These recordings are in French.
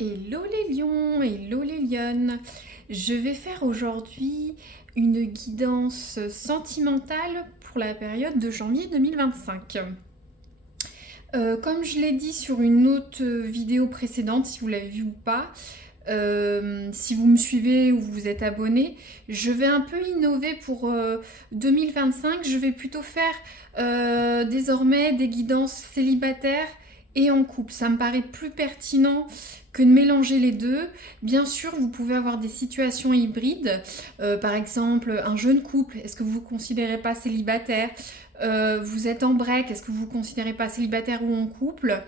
Hello les lions, hello les lionnes. Je vais faire aujourd'hui une guidance sentimentale pour la période de janvier 2025. Comme je l'ai dit sur une autre vidéo précédente, si vous l'avez vue ou pas, si vous me suivez ou vous êtes abonné, je vais un peu innover pour 2025. Je vais plutôt faire désormais des guidances célibataires et en couple. Ça me paraît plus pertinent que de mélanger les deux. Bien sûr, vous pouvez avoir des situations hybrides. Par exemple, un jeune couple, est-ce que vous vous considérez pas célibataire? Vous êtes en break, est-ce que vous vous considérez pas célibataire ou en couple?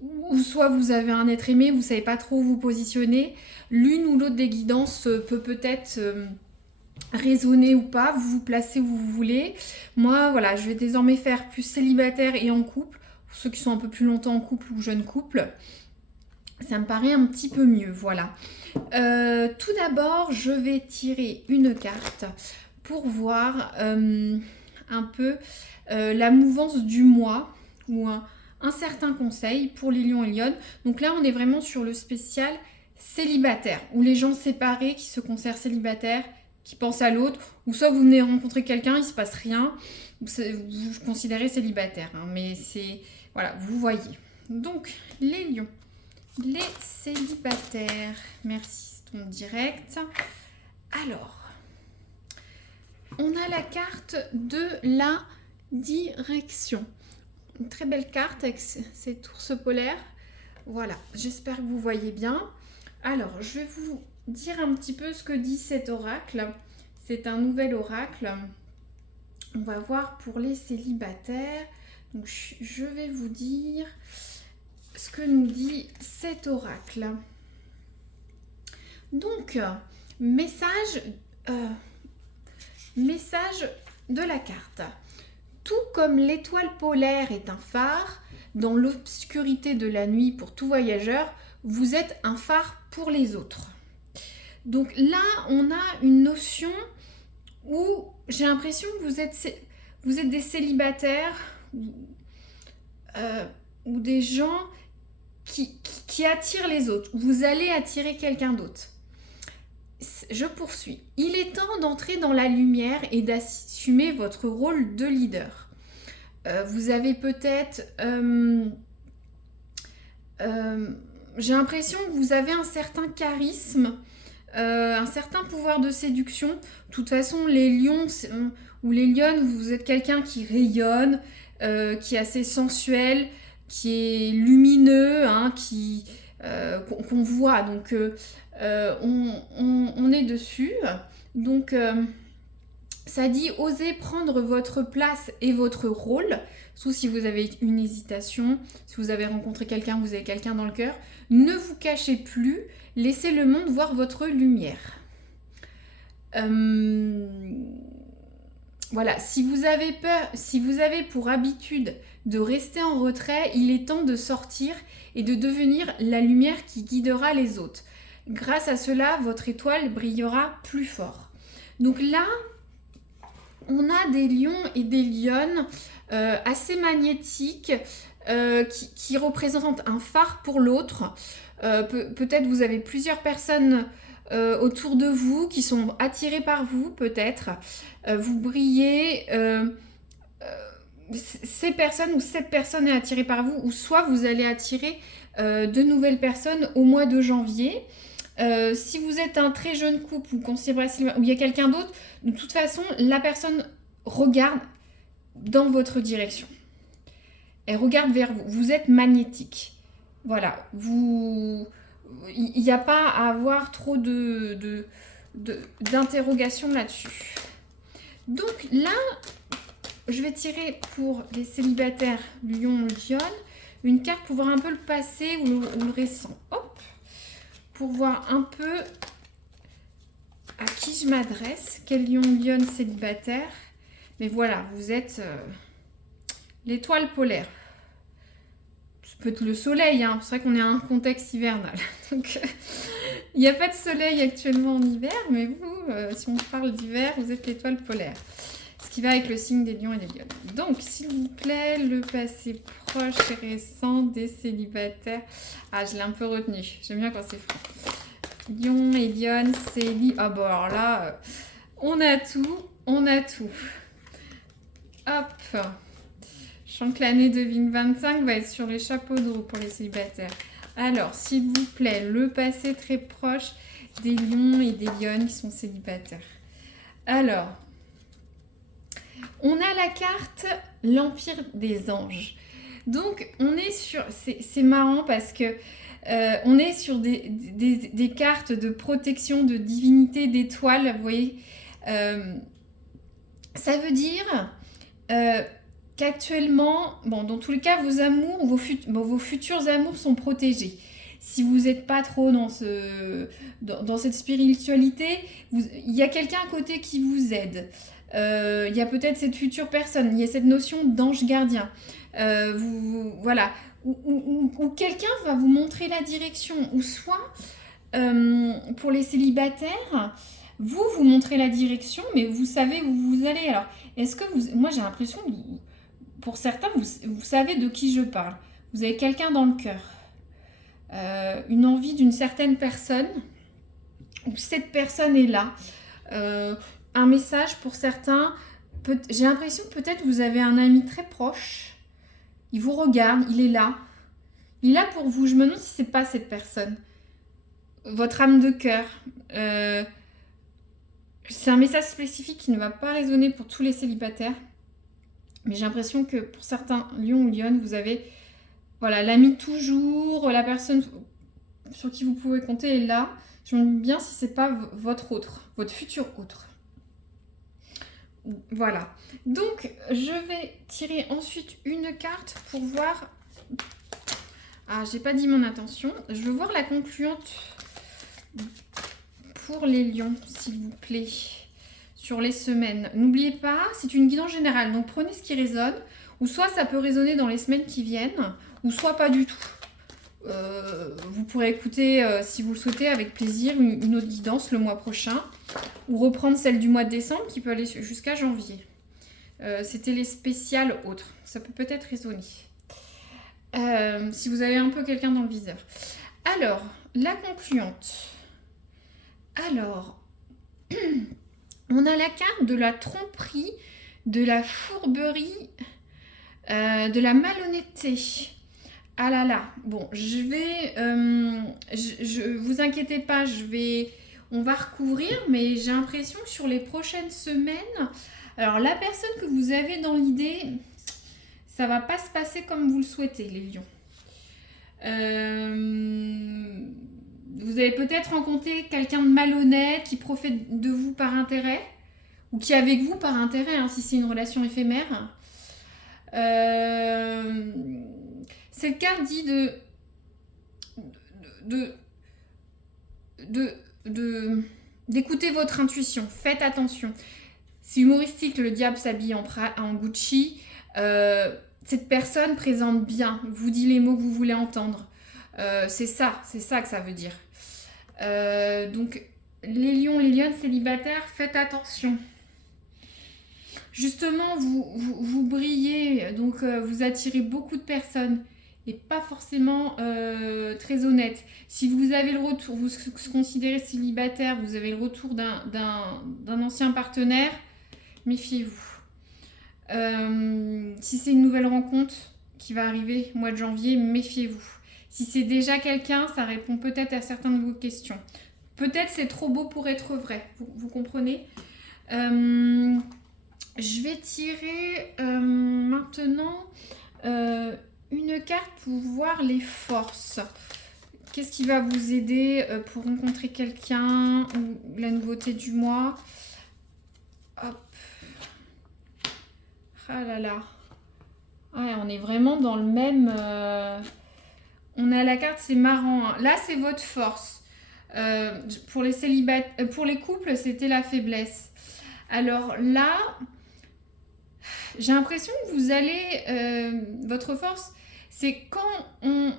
Ou soit vous avez un être aimé, vous savez pas trop où vous positionner. L'une ou l'autre des guidances peut peut-être résonner ou pas, vous vous placez où vous voulez. Moi, voilà, je vais désormais faire plus célibataire et en couple, pour ceux qui sont un peu plus longtemps en couple ou jeunes couples. Ça me paraît un petit peu mieux, voilà. Tout d'abord, je vais tirer une carte pour voir un peu la mouvance du mois ou un certain conseil pour les lions et lionnes. Donc là, on est vraiment sur le spécial célibataire, où les gens séparés qui se considèrent célibataires, qui pensent à l'autre, ou soit vous venez rencontrer quelqu'un, il se passe rien, vous vous considérez célibataire, hein, mais c'est, voilà, vous voyez. Donc, les lions, les célibataires, merci, c'est ton direct. Alors, on a la carte de la direction. Une très belle carte avec cet ours polaire. Voilà, j'espère que vous voyez bien. Alors, je vais vous dire un petit peu ce que dit cet oracle. C'est un nouvel oracle. On va voir pour les célibataires. Donc, je vais vous dire ce que nous dit cet oracle. Donc, message de la carte. Tout comme l'étoile polaire est un phare, dans l'obscurité de la nuit pour tout voyageur, vous êtes un phare pour les autres. Donc là, on a une notion où j'ai l'impression que vous êtes des célibataires ou des gens qui attirent les autres. Vous allez attirer quelqu'un d'autre. Je poursuis. Il est temps d'entrer dans la lumière et d'assumer votre rôle de leader. Vous avez peut-être... j'ai l'impression que vous avez un certain charisme, un certain pouvoir de séduction. De toute façon, les lions ou les lionnes, vous êtes quelqu'un qui rayonne, qui est assez sensuel, qui est lumineux, hein, qu'on voit. Donc... on est dessus. Donc, ça dit osez prendre votre place et votre rôle. Sauf si vous avez une hésitation, si vous avez rencontré quelqu'un, vous avez quelqu'un dans le cœur. Ne vous cachez plus, laissez le monde voir votre lumière. Voilà, si vous avez peur, si vous avez pour habitude de rester en retrait, il est temps de sortir et de devenir la lumière qui guidera les autres. Grâce à cela, votre étoile brillera plus fort. Donc là, on a des lions et des lionnes assez magnétiques qui représentent un phare pour l'autre. Peut-être vous avez plusieurs personnes autour de vous qui sont attirées par vous, peut-être. Vous brillez... ces personnes ou cette personne est attirée par vous, ou soit vous allez attirer de nouvelles personnes au mois de janvier. Si vous êtes un très jeune couple ou considérez où il y a quelqu'un d'autre, de toute façon, la personne regarde dans votre direction. Elle regarde vers vous. Vous êtes magnétique. Voilà. Il n'y a pas à avoir trop d'interrogations là-dessus. Donc là, je vais tirer pour les célibataires lion ou lionne une carte pour voir un peu le passé ou le récent. Hop, pour voir un peu à qui je m'adresse, quel lion lionne célibataire. Mais voilà, vous êtes l'étoile polaire. Ça peut être le soleil, hein. C'est vrai qu'on est à un contexte hivernal. Donc, il n'y a pas de soleil actuellement en hiver, mais vous, si on parle d'hiver, vous êtes l'étoile polaire. Ce qui va avec le signe des lions et des lionnes. Donc, s'il vous plaît, le passé proche et récent des célibataires. Ah, je l'ai un peu retenu. J'aime bien quand c'est franc. Lion et lionne, ah bon, alors là, on a tout, on a tout. Hop. Je sens que l'année 2025 va être sur les chapeaux de roue pour les célibataires. Alors, s'il vous plaît, le passé très proche des lions et des lionnes qui sont célibataires. Alors, on a la carte l'Empire des anges. Donc, on est sur... C'est marrant parce que on est sur des cartes de protection, de divinité, d'étoiles, vous voyez. Ça veut dire qu'actuellement, bon, dans tous les cas, vos amours, vos futurs amours sont protégés. Si vous n'êtes pas trop dans cette spiritualité, il y a quelqu'un à côté qui vous aide. Il y a peut-être cette future personne, il y a cette notion d'ange gardien. Voilà. Ou quelqu'un va vous montrer la direction. Ou soit, pour les célibataires, vous montrez la direction, mais vous savez où vous allez. Alors, est-ce que moi j'ai l'impression, pour certains, vous savez de qui je parle. Vous avez quelqu'un dans le cœur. Une envie d'une certaine personne, ou cette personne est là. Un message pour certains. J'ai l'impression que peut-être vous avez un ami très proche. Il vous regarde, il est là. Il est là pour vous. Je me demande si c'est pas cette personne. Votre âme de cœur. C'est un message spécifique qui ne va pas résonner pour tous les célibataires. Mais j'ai l'impression que pour certains lions ou lionnes, vous avez l'ami de toujours, la personne sur qui vous pouvez compter est là. Je me demande bien si c'est pas votre futur autre. Voilà. Donc, je vais tirer ensuite une carte pour voir... Ah, j'ai pas dit mon intention. Je veux voir la concluante pour les lions, s'il vous plaît, sur les semaines. N'oubliez pas, c'est une guidance générale. Donc, prenez ce qui résonne. Ou soit ça peut résonner dans les semaines qui viennent, ou soit pas du tout. Vous pourrez écouter, si vous le souhaitez, avec plaisir, une autre guidance le mois prochain. Ou reprendre celle du mois de décembre qui peut aller jusqu'à janvier. C'était les spéciales autres. Ça peut peut-être résonner. Si vous avez un peu quelqu'un dans le viseur. Alors, la concluante. Alors, on a la carte de la tromperie, de la fourberie, de la malhonnêteté. Ah là là, bon, je vous inquiétez pas, on va recouvrir, mais j'ai l'impression que sur les prochaines semaines, alors la personne que vous avez dans l'idée, ça va pas se passer comme vous le souhaitez, les lions. Vous allez peut-être rencontrer quelqu'un de malhonnête qui profite de vous par intérêt, ou qui est avec vous par intérêt, hein, si c'est une relation éphémère. Cette carte dit d'écouter votre intuition. Faites attention. C'est humoristique, le diable s'habille en Gucci. Cette personne présente bien, vous dit les mots que vous voulez entendre. C'est ça que ça veut dire. Donc, les lions, les lionnes célibataires, faites attention. Justement, vous brillez, donc vous attirez beaucoup de personnes et pas forcément très honnêtes. Si vous avez le retour, vous se considérez célibataire, vous avez le retour d'un ancien partenaire, méfiez-vous. Si c'est une nouvelle rencontre qui va arriver au mois de janvier, méfiez-vous. Si c'est déjà quelqu'un, ça répond peut-être à certaines de vos questions. Peut-être c'est trop beau pour être vrai, vous comprenez. Je vais tirer maintenant une carte pour voir les forces. Qu'est-ce qui va vous aider pour rencontrer quelqu'un ou la nouveauté du mois. Hop. Ah là là. Ouais, on est vraiment dans le même... On a la carte, c'est marrant. Hein. Là, c'est votre force. Pour les couples, c'était la faiblesse. Alors là... J'ai l'impression que vous allez... votre force, c'est quand on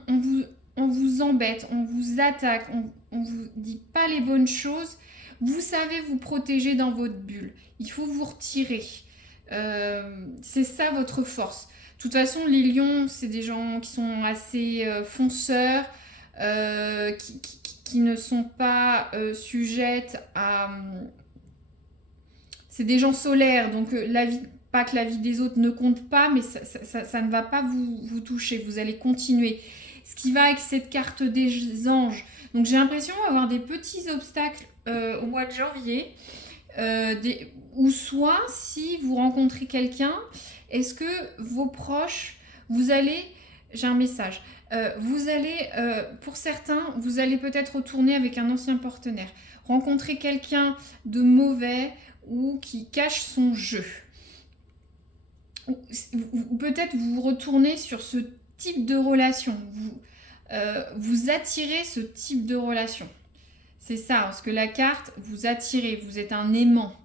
vous embête, on vous attaque, on vous dit pas les bonnes choses, vous savez vous protéger dans votre bulle. Il faut vous retirer. C'est ça votre force. De toute façon, les lions, c'est des gens qui sont assez fonceurs, qui ne sont pas sujettes à... C'est des gens solaires, donc la vie, pas que la vie des autres ne compte pas, mais ça ne va pas vous toucher. Vous allez continuer. Ce qui va avec cette carte des anges. Donc j'ai l'impression d'avoir des petits obstacles au mois de janvier. Ou soit, si vous rencontrez quelqu'un, est-ce que vos proches, vous allez... J'ai un message. Vous allez, pour certains, vous allez peut-être retourner avec un ancien partenaire. Rencontrer quelqu'un de mauvais ou qui cache son jeu. Ou peut-être vous retournez sur ce type de relation. Vous attirez ce type de relation. C'est ça, parce que la carte, vous attirez, vous êtes un aimant.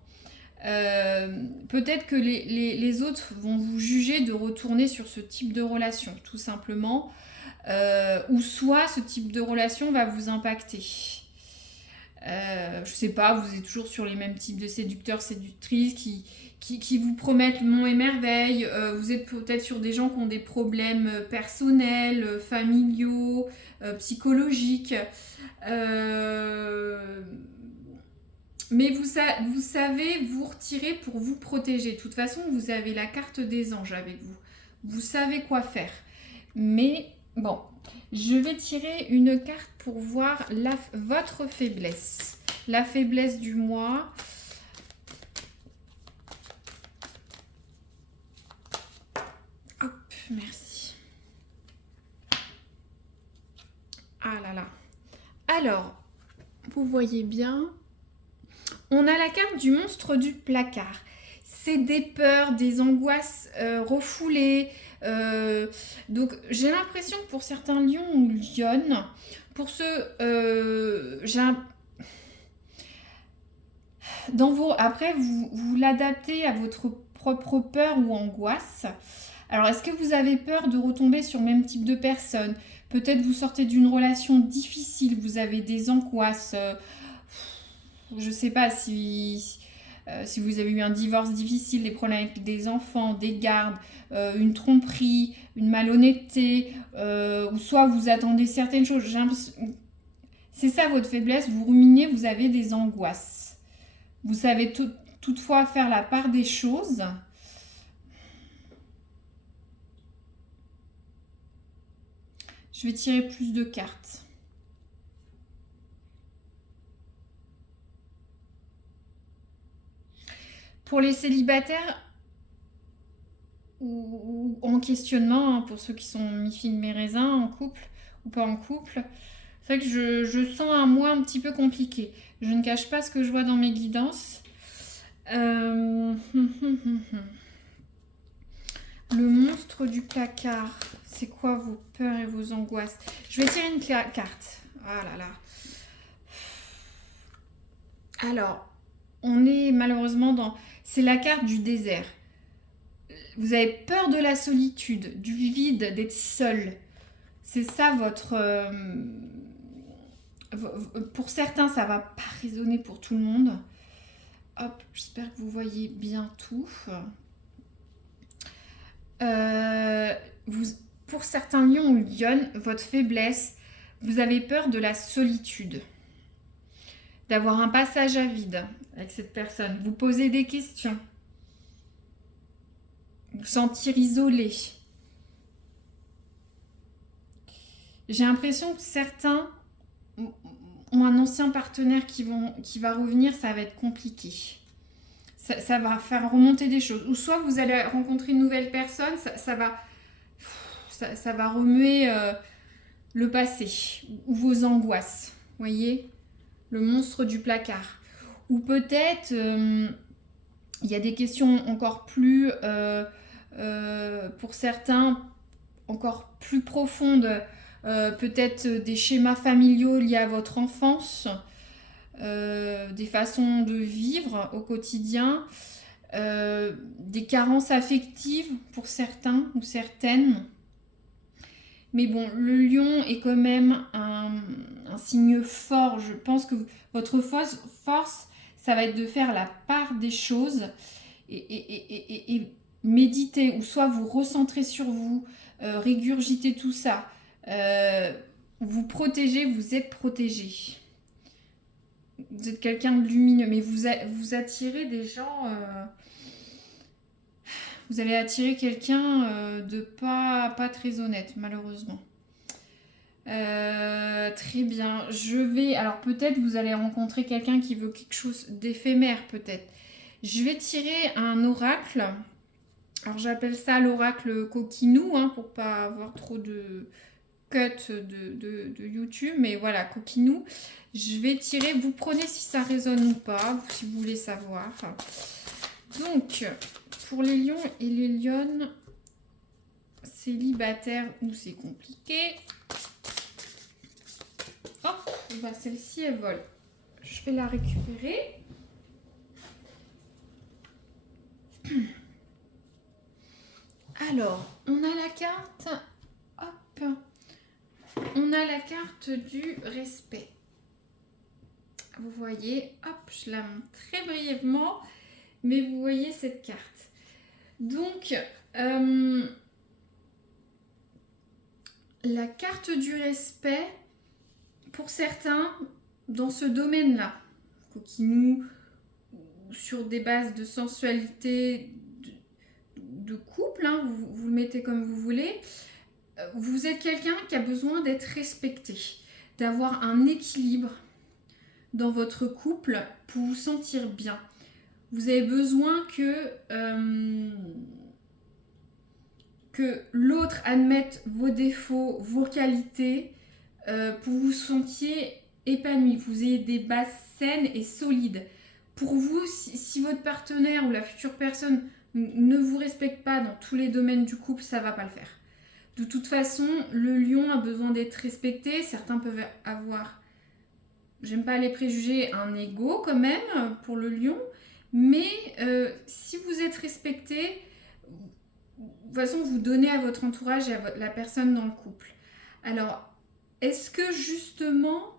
Peut-être que les autres vont vous juger de retourner sur ce type de relation, tout simplement. Ou soit ce type de relation va vous impacter. Je sais pas, vous êtes toujours sur les mêmes types de séducteurs, séductrices qui vous promettent le monde et merveille. Vous êtes peut-être sur des gens qui ont des problèmes personnels, familiaux, psychologiques. Mais vous savez vous retirer pour vous protéger. De toute façon, vous avez la carte des anges avec vous. Vous savez quoi faire. Mais bon, je vais tirer une carte pour voir votre faiblesse. La faiblesse du mois. Hop, merci. Ah là là. Alors, vous voyez bien, on a la carte du monstre du placard. C'est des peurs, des angoisses refoulées. Donc j'ai l'impression que pour certains lions ou lionnes, pour ceux, après vous l'adaptez à votre propre peur ou angoisse. Alors est-ce que vous avez peur de retomber sur le même type de personne? Peut-être vous sortez d'une relation difficile, vous avez des angoisses. Je ne sais pas si vous avez eu un divorce difficile, des problèmes avec des enfants, des gardes, une tromperie, une malhonnêteté, ou soit vous attendez certaines choses. C'est ça votre faiblesse, vous ruminez, vous avez des angoisses. Vous savez toutefois faire la part des choses. Je vais tirer plus de cartes. Pour les célibataires ou en questionnement, hein, pour ceux qui sont mi-figue mi-raisin, en couple ou pas en couple, c'est vrai que je sens un mois un petit peu compliqué. Je ne cache pas ce que je vois dans mes guidances. Le monstre du placard, c'est quoi vos peurs et vos angoisses? Je vais tirer une carte. Ah là là. Alors, on est malheureusement dans... C'est la carte du désert. Vous avez peur de la solitude, du vide, d'être seul. C'est ça votre... Pour certains, ça va pas résonner pour tout le monde. Hop, j'espère que vous voyez bien tout. Pour certains lions ou lionnes, votre faiblesse, vous avez peur de la solitude. D'avoir un passage à vide avec cette personne. Vous posez des questions. Vous sentir isolé. J'ai l'impression que certains ont un ancien partenaire qui va revenir, ça va être compliqué. Ça va faire remonter des choses. Ou soit vous allez rencontrer une nouvelle personne, ça va remuer le passé ou vos angoisses. Vous voyez ? Le monstre du placard. Ou peut-être, il y a des questions encore plus, pour certains, encore plus profondes. Peut-être des schémas familiaux liés à votre enfance, des façons de vivre au quotidien, des carences affectives pour certains ou certaines. Mais bon, le lion est quand même un signe fort. Je pense que votre force, ça va être de faire la part des choses et méditez, ou soit vous recentrez sur vous, régurgitez tout ça, vous protégez, vous êtes protégé. Vous êtes quelqu'un de lumineux, mais vous attirez des gens... vous allez attirer quelqu'un de pas très honnête, malheureusement. Très bien. Alors peut-être vous allez rencontrer quelqu'un qui veut quelque chose d'éphémère, peut-être. Je vais tirer un oracle. Alors j'appelle ça l'oracle coquinou, hein, pour pas avoir trop de cut de YouTube. Mais voilà, coquinou. Je vais tirer. Vous prenez si ça résonne ou pas, si vous voulez savoir. Donc, pour les lions et les lionnes célibataires où c'est compliqué. Oh, bah celle-ci, elle vole. Je vais la récupérer. Alors, on a la carte... Hop. On a la carte du respect. Vous voyez, hop, je la montre très brièvement. Mais vous voyez cette carte. Donc, la carte du respect, pour certains, dans ce domaine-là, coquinou, sur des bases de sensualité, de couple, hein, vous le mettez comme vous voulez, vous êtes quelqu'un qui a besoin d'être respecté, d'avoir un équilibre dans votre couple pour vous sentir bien. Vous avez besoin que l'autre admette vos défauts, vos qualités, pour vous sentiez épanoui, que vous ayez des bases saines et solides. Pour vous, si votre partenaire ou la future personne ne vous respecte pas dans tous les domaines du couple, ça ne va pas le faire. De toute façon, le lion a besoin d'être respecté. Certains peuvent avoir, j'aime pas les préjugés, un ego quand même pour le lion. Mais si vous êtes respecté, de toute façon, vous donnez à votre entourage et à la personne dans le couple. Alors, est-ce que justement,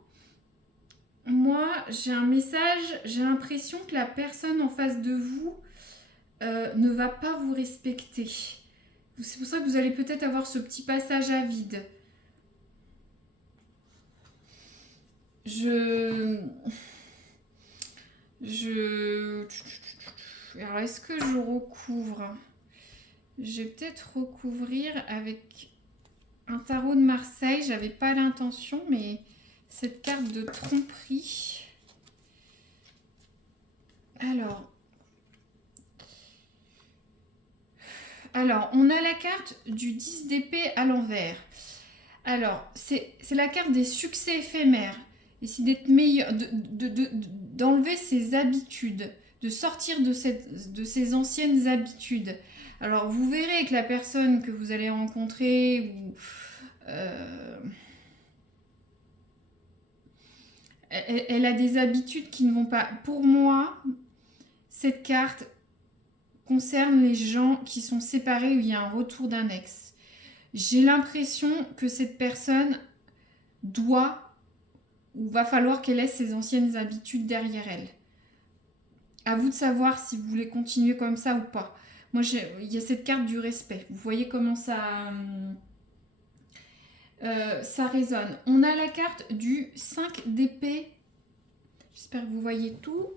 moi, j'ai un message, j'ai l'impression que la personne en face de vous ne va pas vous respecter. C'est pour ça que vous allez peut-être avoir ce petit passage à vide. Alors, est-ce que je recouvre? Je vais peut-être recouvrir avec un tarot de Marseille. J'avais pas l'intention, mais cette carte de tromperie. Alors, on a la carte du 10 d'épée à l'envers. Alors, c'est la carte des succès éphémères. Ici, d'être meilleur, d'enlever ses habitudes, de sortir de ses anciennes habitudes. Alors, vous verrez que la personne que vous allez rencontrer, elle a des habitudes qui ne vont pas. Pour moi, cette carte concerne les gens qui sont séparés où il y a un retour d'un ex. J'ai l'impression que cette personne va falloir qu'elle ait ses anciennes habitudes derrière elle. À vous de savoir si vous voulez continuer comme ça ou pas. Moi, il y a cette carte du respect. Vous voyez comment ça résonne. On a la carte du 5 d'épée. J'espère que vous voyez tout.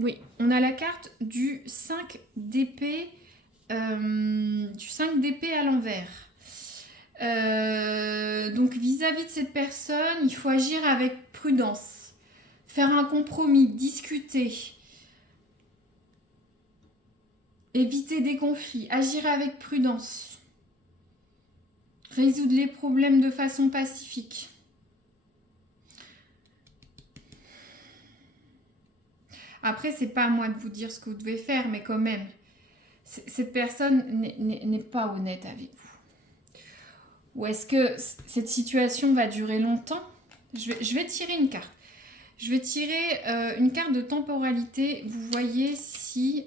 Oui, on a la carte du 5 d'épée. Du 5 d'épée à l'envers. Donc vis-à-vis de cette personne, il faut agir avec prudence, faire un compromis, discuter, éviter des conflits, agir avec prudence, résoudre les problèmes de façon pacifique. Après, c'est pas à moi de vous dire ce que vous devez faire, mais quand même, cette personne n'est pas honnête avec vous. Ou est-ce que cette situation va durer longtemps? Je vais tirer une carte. Je vais tirer une carte de temporalité. Vous voyez si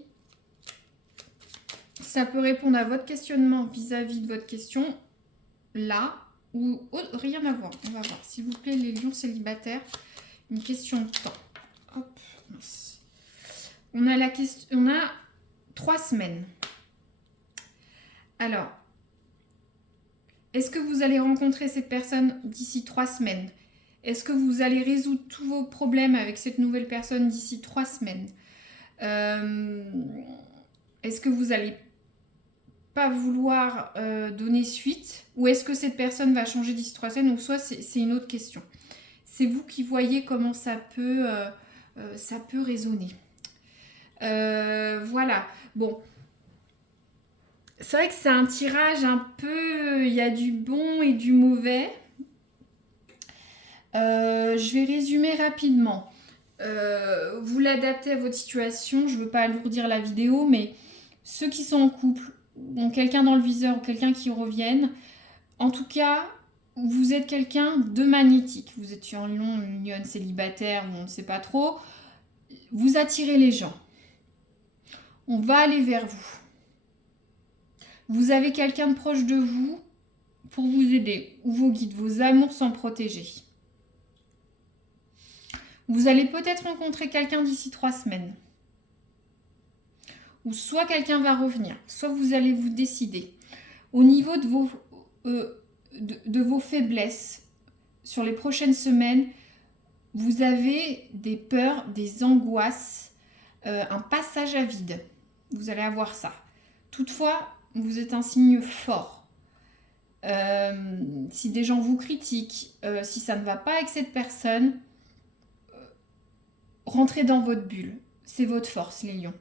ça peut répondre à votre questionnement vis-à-vis de votre question, là, ou rien à voir. On va voir. S'il vous plaît, les lions célibataires, une question de temps. Hop, mince. On a 3 semaines. Alors, est-ce que vous allez rencontrer cette personne d'ici 3 semaines? Est-ce que vous allez résoudre tous vos problèmes avec cette nouvelle personne d'ici 3 semaines? Est-ce que vous allez pas vouloir donner suite? Ou est-ce que cette personne va changer d'ici 3 semaines? Ou soit c'est une autre question. C'est vous qui voyez comment ça peut résonner. Voilà. Bon. C'est vrai que c'est un tirage un peu... Il y a du bon et du mauvais. Je vais résumer rapidement. Vous l'adaptez à votre situation. Je ne veux pas alourdir la vidéo, mais ceux qui sont en couple, ont quelqu'un dans le viseur ou quelqu'un qui revienne, en tout cas, vous êtes quelqu'un de magnétique. Vous êtes en union célibataire ou on ne sait pas trop. Vous attirez les gens. On va aller vers vous. Vous avez quelqu'un de proche de vous pour vous aider, ou vos guides, vos amours sont protégés. Vous allez peut-être rencontrer quelqu'un d'ici 3 semaines. Ou soit quelqu'un va revenir, soit vous allez vous décider. Au niveau de vos faiblesses, sur les prochaines semaines, vous avez des peurs, des angoisses, un passage à vide. Vous allez avoir ça. Toutefois, vous êtes un signe fort. Si des gens vous critiquent, si ça ne va pas avec cette personne, rentrez dans votre bulle. C'est votre force, les lions.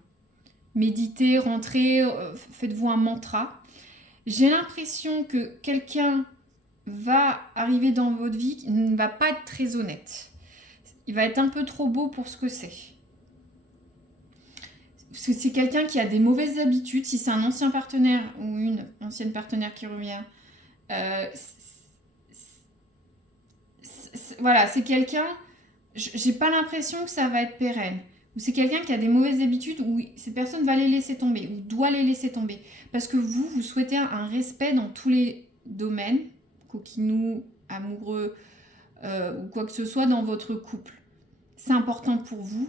Méditez, rentrez, faites-vous un mantra. J'ai l'impression que quelqu'un va arriver dans votre vie qui ne va pas être très honnête. Il va être un peu trop beau pour ce que c'est. Parce que c'est quelqu'un qui a des mauvaises habitudes. Si c'est un ancien partenaire ou une ancienne partenaire qui revient, voilà, c'est quelqu'un... J'ai pas l'impression que ça va être pérenne. Ou c'est quelqu'un qui a des mauvaises habitudes où cette personne va les laisser tomber ou doit les laisser tomber. Parce que vous souhaitez un respect dans tous les domaines, coquinou, amoureux ou quoi que ce soit dans votre couple. C'est important pour vous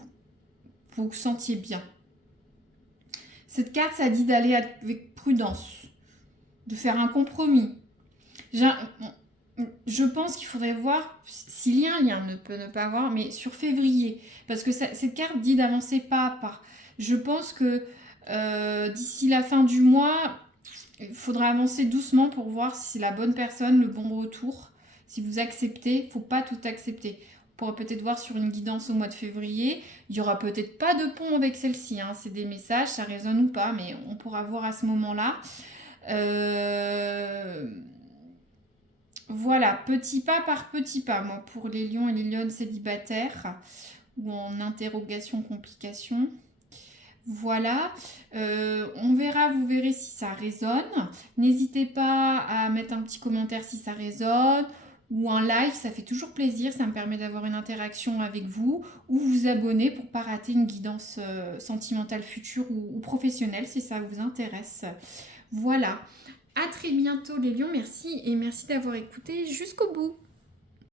vous sentiez bien. Cette carte, ça dit d'aller avec prudence, de faire un compromis. Je pense qu'il faudrait voir s'il y a un lien, ne peut ne pas avoir, mais sur février. Parce que cette carte dit d'avancer pas à pas. Je pense que d'ici la fin du mois, il faudra avancer doucement pour voir si c'est la bonne personne, le bon retour. Si vous acceptez, il ne faut pas tout accepter. On pourra peut-être voir sur une guidance au mois de février. Il n'y aura peut-être pas de pont avec celle-ci. Hein. C'est des messages, ça résonne ou pas, mais on pourra voir à ce moment-là. Voilà, petit pas par petit pas, moi, pour les lions et les lionnes célibataires ou en interrogation, complication. Voilà, on verra, vous verrez si ça résonne. N'hésitez pas à mettre un petit commentaire si ça résonne ou un like, ça fait toujours plaisir, ça me permet d'avoir une interaction avec vous ou vous abonner pour ne pas rater une guidance sentimentale future ou professionnelle si ça vous intéresse. Voilà. À très bientôt les lions, merci et merci d'avoir écouté jusqu'au bout.